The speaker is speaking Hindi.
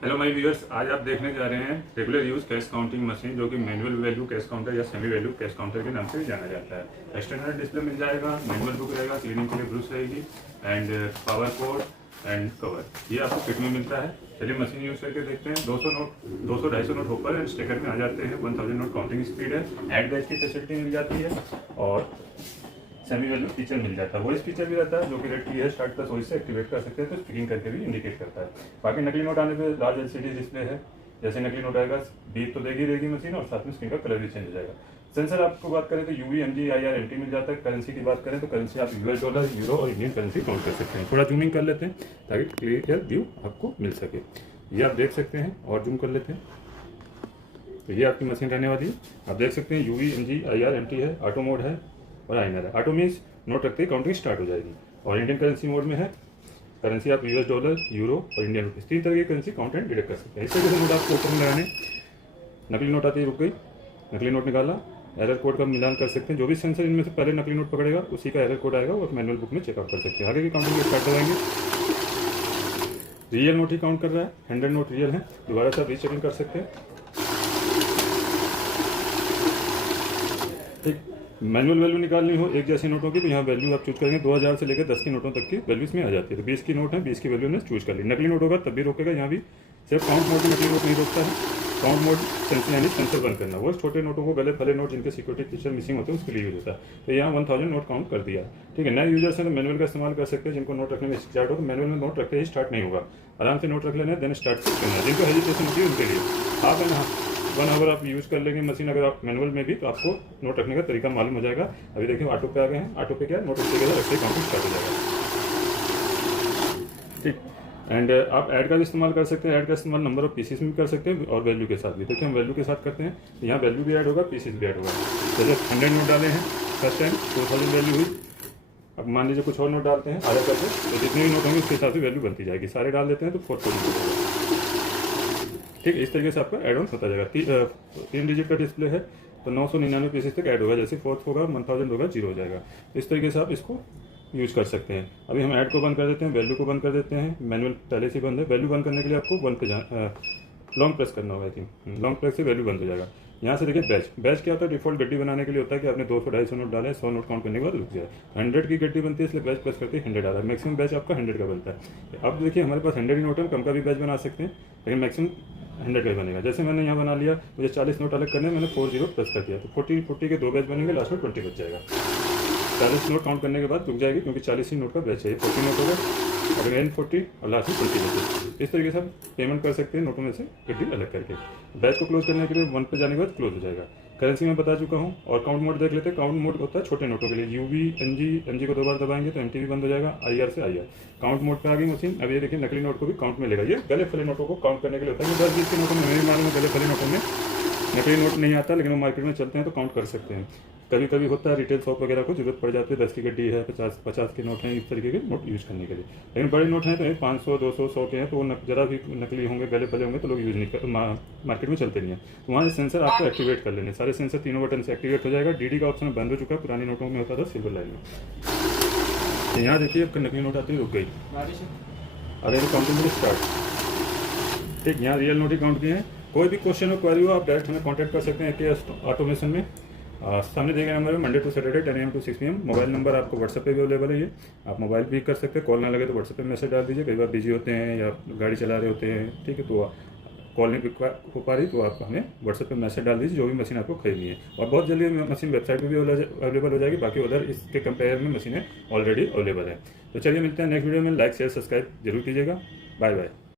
हेलो माय व्यूअर्स, आज आप देखने जा रहे हैं regular use cash counting machine, जो कि मैनुअल वैल्यू कैश काउंटर या सेमी वैल्यू कैश काउंटर के नाम से भी जाना जाता है। एक्सटर्नल डिस्प्ले मिल जाएगा, मैनुअल बुक रहेगा, क्लीनिंग के लिए ब्रश रहेगी and power code and cover, ये आपको किट में मिलता है। चलिए मशीन यूज करके देखते हैं। 200-250 नोट होपर एंड स्टिकर में आ जाते हैं। 1000 नोट काउंटिंग स्पीड है, एड बैच की फैसिलिटी मिल जाती है और सेमी वैल्यू फीचर मिल जाता है। वॉइस फीचर भी रहता है, जो कि रेड की है स्टार्ट प्लस वॉइस से एक्टिवेट कर सकते हैं, तो स्पीकिंग करके भी इंडिकेट करता है। बाकी नकली नोट आने पे लार्ज एलसीडी डिस्प्ले है। जैसे नकली नोट आएगा बीप तो देगी रहेगी मशीन, और साथ में स्क्रीन का कलर भी चेंज हो जाएगा। सेंसर आपको बात करें तो यूवी, एमजी, आईआर, एनटी मिल जाता है। करेंसी की बात करें तो करेंसी आप यूएस डॉलर, यूरो और इंडियन करेंसी काउंट कर सकते हैं। थोड़ा जूमिंग कर लेते हैं ताकि क्लियर व्यू आपको मिल सके। ये आप देख सकते हैं, और जूम कर लेते हैं तो ये आपकी मशीन रहने वाली है। आप देख सकते हैं यूवी, एमजी, आईआर, एनटी है, ऑटो मोड है और आइनर है। ऑटो मीन्स नोट रखते ही काउंटिंग स्टार्ट हो जाएगी। और इंडियन करेंसी मोड में है, करेंसी आप यूएस डॉलर, यूरो और इंडियन रुपीज, 3 तरह की करेंसी काउंट एंड डिडक्ट कर सकते हैं। इस तरीके से नोट आपको ऊपर में लगाने। नकली नोट आती है, रुक गई, नकली नोट निकाला, एरर कोड का मिलान कर सकते हैं। जो भी सेंसर इनमें से पहले नकली नोट पकड़ेगा उसी का एरर कोड आएगा, वो मैनुअल बुक में चेकआउट कर सकते हैं। आगे की काउंटिंग स्टार्ट कराएंगे। रियल नोट ही काउंट कर रहा है, 100 नोट रियल है। दोबारा से आप रीचेकिंग कर सकते हैं। ठीक, मैनुअल वैल्यू निकालनी हो एक जैसे नोटों की तो यहाँ वैल्यू आप चूज करेंगे। 2000 से लेकर 10 की नोटों तक की वैल्यू इसमें आ जाती है। तो 20 की नोट है, 20 की वैल्यू ने चूज कर ली। नकली नोट होगा तब भी रोकेगा, यहाँ भी सिर्फ काउंट मोड में नकली नोट नहीं रोकता है। काउंट मोड सेंसर यानी सेंसर बंद करना, वो छोटे नोटों को, गले फले नोट जिनके सिक्योरिटी फीचर मिसिंग होते हैं उसके लिए यूज होता है। तो यहाँ 1000 नोट काउंट कर दिया। ठीक है, नए यूजर्स हैं तो मैनुअल का इस्तेमाल कर सकते हैं। जिनको नोट रखने में स्टार्ट हो तो मैनुअल में नोट रखते ही स्टार्ट नहीं होगा, आराम से नोट रख लेना है, देन स्टार्ट करना है। जिनको हेजिटेशन होती है उनके लिए आप है ना 1 आवर आप यूज़ कर लेंगे मशीन। अगर आप मैनुअल में भी तो आपको नोट रखने का तरीका मालूम हो जाएगा। अभी देखिए ऑटो पे आ गए हैं, ऑटो पे क्या नोट रखते काउंटिंग स्टार्ट हो जाएगा। ठीक, एंड आप ऐड का भी इस्तेमाल कर सकते हैं। ऐड का इस्तेमाल नंबर ऑफ पीसीस में भी कर सकते हैं और वैल्यू के साथ भी। देखिए हम वैल्यू के साथ करते हैं तो यहाँ वैल्यू भी ऐड होगा, पीसीस भी ऐड होगा। जैसे 100 नोट डाले हैं फर्स्ट टाइम, 2000 वैल्यू हुई। अब मान लीजिए कुछ और नोट डालते हैं आधा करके, तो जितने भी नोट होंगे उसके हिसाब से वैल्यू बनती जाएगी। सारे डाल देते हैं तो 440 ठीक है। इस तरीके से आपका एड ऑन होता जाएगा। 3 डिजिट का डिस्प्ले है तो 999 पीसेस तक ऐड होगा। जैसे 4th होगा 1000 होगा 0 हो जाएगा। इस तरीके से आप इसको यूज कर सकते हैं। अभी हम ऐड को बंद कर देते हैं, वैल्यू को बंद कर देते हैं। मैनुअल पहले से बंद है। वैल्यू बंद करने के लिए आपको 1 पे लॉन्ग प्रेस करना होगा। आई थिंक लॉन्ग प्रेस से वैल्यू बंद हो जाएगा। यहाँ से देखिए बैच क्या होता है, डिफॉल्ट गड्डी बनाने के लिए होता है कि आपने 200-250 नोट डाले, 100 नोट काउंट करने के बाद रुक जाए। 100 की गड्डी बनती है, इसलिए बैच प्रेस करके 100 आ रहा है। मैक्सिमम बैच आपका 100 का बनता है। अब देखिए हमारे पास 100 ही नोट है, कम का भी बैच बना सकते हैं, लेकिन मैक्सिमम 100 का ही बनेगा। जैसे मैंने यहाँ बना लिया, मुझे 40 नोट अलग करने, मैंने 40 प्रेस कर दिया तो 40 के 2 बैच बनेंगे, लास्ट में 20 बच जाएगा। 40 नोट काउंट करने के बाद रुक जाएगी, क्योंकि 40 ही नोट का बैच है। 40 नोट होगा और अगेन 40 और लास्ट में 20 बचे। इस तरीके से आप पेमेंट कर सकते हैं नोटों में से गड्डी अलग करके। बैच को क्लोज करने के लिए 1 पे जाने के बाद क्लोज हो जाएगा। करेंसी में बता चुका हूँ। और काउंट मोड देख लेते हैं। काउंट मोड होता है छोटे नोटों के लिए। यूवी, एमजी को 2 बार दबाएंगे तो एमटी भी बंद हो जाएगा। आईआर से आईआर काउंट मोड पे आ गई मशीन। अब ये देखिए नकली नोट को भी काउंट में लेगा। ये गले फले नोटों को काउंट करने के लिए होता है। 10-20 के नोटों में हमें मालूम है, गले फले नोटों में नकली नोट नहीं आता, लेकिन वो मार्केट में चलते हैं तो काउंट कर सकते हैं। कभी कभी होता है रिटेल शॉप वगैरह को जरूरत पड़ जाती है, 10 की गड्डी है, 50 के नोट हैं, इस तरीके के नोट यूज़ करने के लिए। लेकिन बड़े नोट हैं तो 500, 200, 100 के हैं तो वो जरा भी नकली होंगे, गले फले होंगे तो लोग यूज़ नहीं कर, मार्केट में चलते नहीं है। तो वहाँ से सेंसर आपको एक्टिवेट कर लेने। सारे सेंसर तीनों बटन से एक्टिवेट हो जाएगा। डीडी का ऑप्शन बंद हो चुका है, पुरानी नोटों में होता था सिल्वर लाइन में। यहाँ देखिए अब नकली नोट आती है, रुक गई। अगर काउंटिंग स्टार्ट। ठीक, यहाँ रियल नोट ही काउंट किए हैं। कोई भी क्वेश्चन हो, क्वेरी हो, आप डायरेक्ट हमें कांटेक्ट कर सकते हैं के ऑटोमेशन में। सामने देखे नंबर है, Monday to Saturday 10 AM to 6 PM। Mobile number आपको व्हाट्सएप पे भी अवेलेबल है। ये आप मोबाइल भी कर सकते हैं। कॉल ना लगे तो व्हाट्सएप पे मैसेज डाल दीजिए। कई बार बिजी होते हैं या गाड़ी चला रहे होते हैं, ठीक है, तो कॉल नहीं हो पा रही तो आप हमें व्हाट्सएप पे मैसेज डाल दीजिए जो भी मशीन आपको खरीदनी है। और बहुत जल्दी मशीन वेबसाइट पर भी अवेलेबल हो जाएगी। बाकी उधर इसके कंपेयर में मशीनें ऑलरेडी अवेलेबल है। तो चलिए मिलते हैं नेक्स्ट वीडियो में। लाइक शेयर सब्सक्राइब जरूर कीजिएगा। Bye bye.